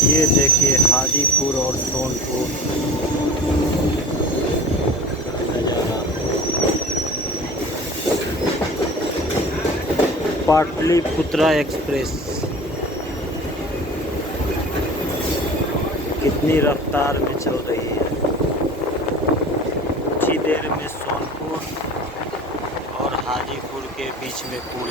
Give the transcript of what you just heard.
ये देखिए हाजीपुर और सोनपुर का नज़ारा। पाटलिपुत्रा एक्सप्रेस कितनी रफ्तार में चल रही है। कुछ ही देर में सोनपुर और हाजीपुर के बीच में पुल